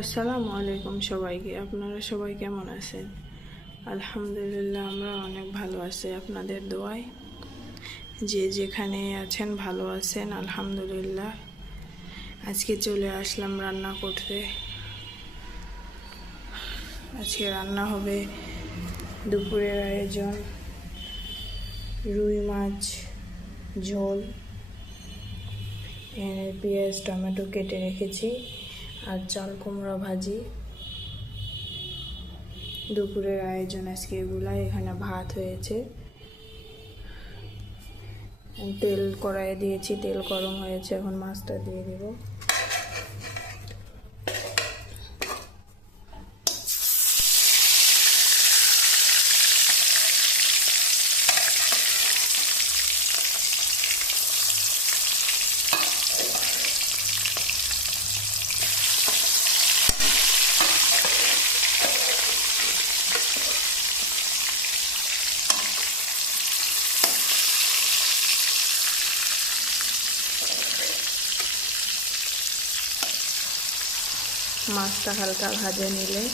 আসসালামু আলাইকুম সবাইকে। আপনারা সবাই কেমন আছেন? আলহামদুলিল্লাহ, আমরা অনেক ভালো আছি আপনাদের দোয়ায়। যে যেখানে আছেন ভালো আছেন আলহামদুলিল্লাহ। আজকে চলে আসলাম রান্না করতে। আজকে রান্না হবে দুপুরের আয়োজন রুই মাছ ঝোল, পেঁয়াজ টমেটো কেটে রেখেছি, আর চাল কুমড়া ভাজি। দুপুরের আয়োজন আজকে এগুলা। এখানে ভাত হয়েছে, তেল কড়াইয়ে দিয়েছি, তেল গরম হয়েছে, এখন মাছটা দিয়ে দেব। মাছটা হালকা ভাজে নিলে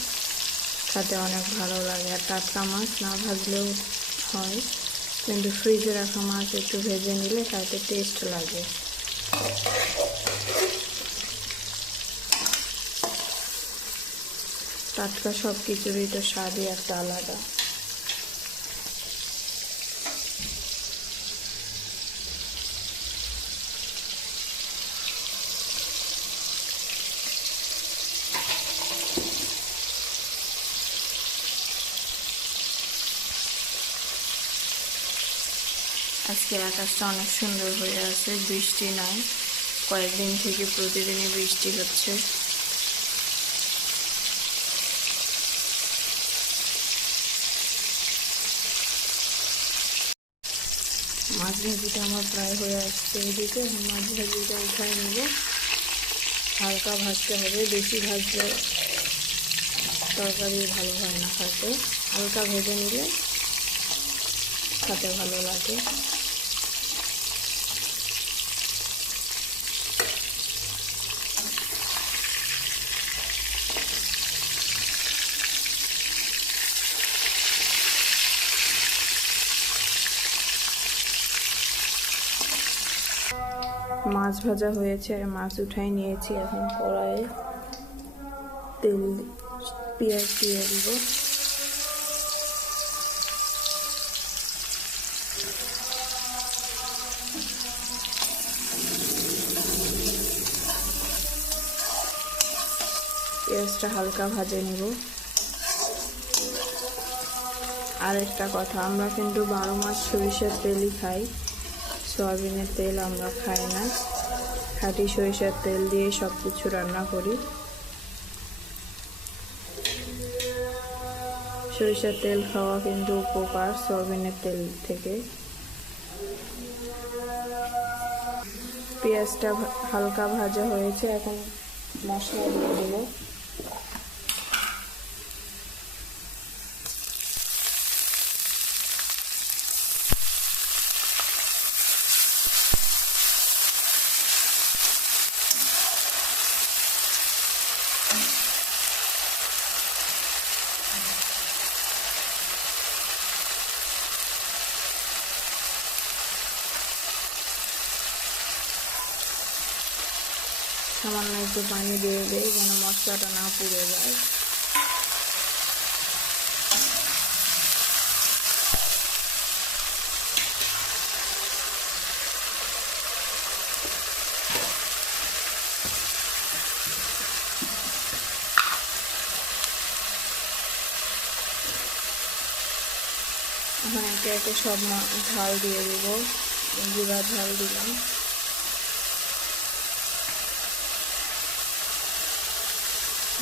খেতে অনেক ভালো লাগে। আর টাটকা মাছ না ভাজলেও হয়, কিন্তু ফ্রিজে রাখা মাছ একটু ভেজে নিলে খেতে টেস্ট লাগে। টাটকা সব কিছুরই তো স্বাদই একটা আলাদা। আজকে আকাশটা অনেক সুন্দর হয়ে আছে, বৃষ্টি নাই। কয়েকদিন থেকে প্রতিদিনই বৃষ্টি হচ্ছে। মাছ ভাজিটা আমার প্রায় হয়ে আসছে। এদিকে মাছ ভাজিটা উঠায় নেব। হালকা ভাজতে হবে, বেশি ভাজলে তরকারি ভালো হয় না খেতে। হালকা ভেজে নিলে খেতে ভালো লাগে। মাছ ভাজা হয়েছে, আর মাছ উঠাই নিয়েছি। এখন কড়াইয়ে তেল পেঁয়াজ দিয়ে দিব। পেঁয়াজটা হালকা ভাজে নিব। আর একটা কথা, আমরা কিন্তু 12 মাস সরিষার তেলই খাই, সয়াবিনের তেল আমরা খাই না। খাঁটি সরিষার তেল দিয়ে সব কিছু রান্না করি। সরিষার তেল খাওয়া কিন্তু উপকার সয়াবিনের তেল থেকে। পেঁয়াজটা হালকা ভাজা হয়েছে, এখন মশলা দিয়ে দেব। সামান্য একটু পানি দিয়ে দেয় যেন মশলাটা না পুড়ে যায়। এখন একে একে সব ঝাল দিয়ে দেব। জিরা ঝাল দিলাম,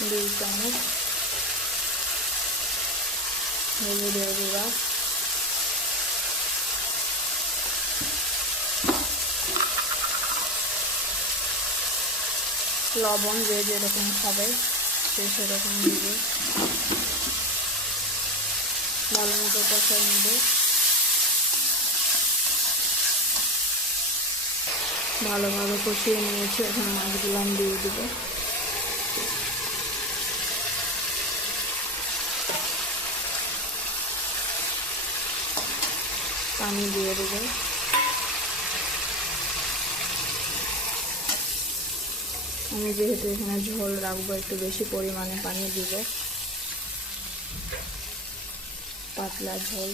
দুই চামচ হলুদের গুঁড়া, লবণ যে যেরকম খাবে সে সেরকম দিবে। ভালো মতো কষাই নেবে। ভালোভাবে কষিয়ে নিয়েছি, এখন মাছগুলো দিয়ে দেবো। পানি দিয়ে দেব। আমি যেহেতু এখানে ঝোল রাখবো, একটু বেশি পরিমাণে পানি দিব, পাতলা ঝোল।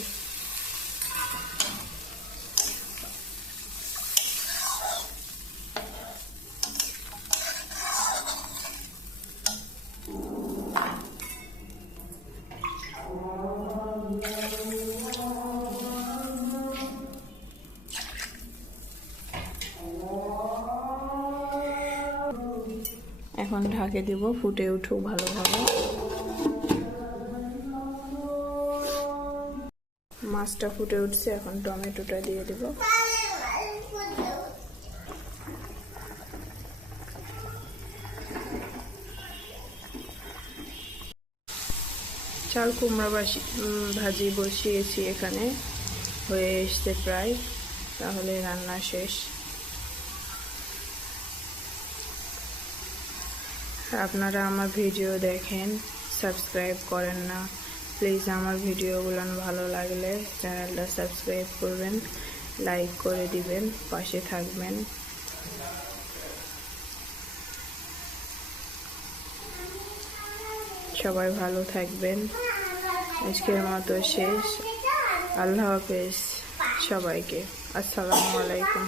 এখন ঢাকে দিব, ফুটে উঠুক ভালোভাবে। মাছটা ফুটে উঠছে, এখন টমেটোটা দিয়ে দিব। চাল কুমড়া ভাজি বসিয়েছি এখানে, হয়ে এসছে প্রায়, তাহলে রান্না শেষ। আপনারা আমার ভিডিও দেখেন, সাবস্ক্রাইব করেন না, প্লিজ আমার ভিডিওগুলো ভালো লাগলে চ্যানেলটা সাবস্ক্রাইব করবেন, লাইক করে দিবেন, পাশে থাকবেন। সবাই ভালো থাকবেন। আজকের মতো শেষ। আল্লাহ হাফেজ সবাইকে। আসসালামু আলাইকুম।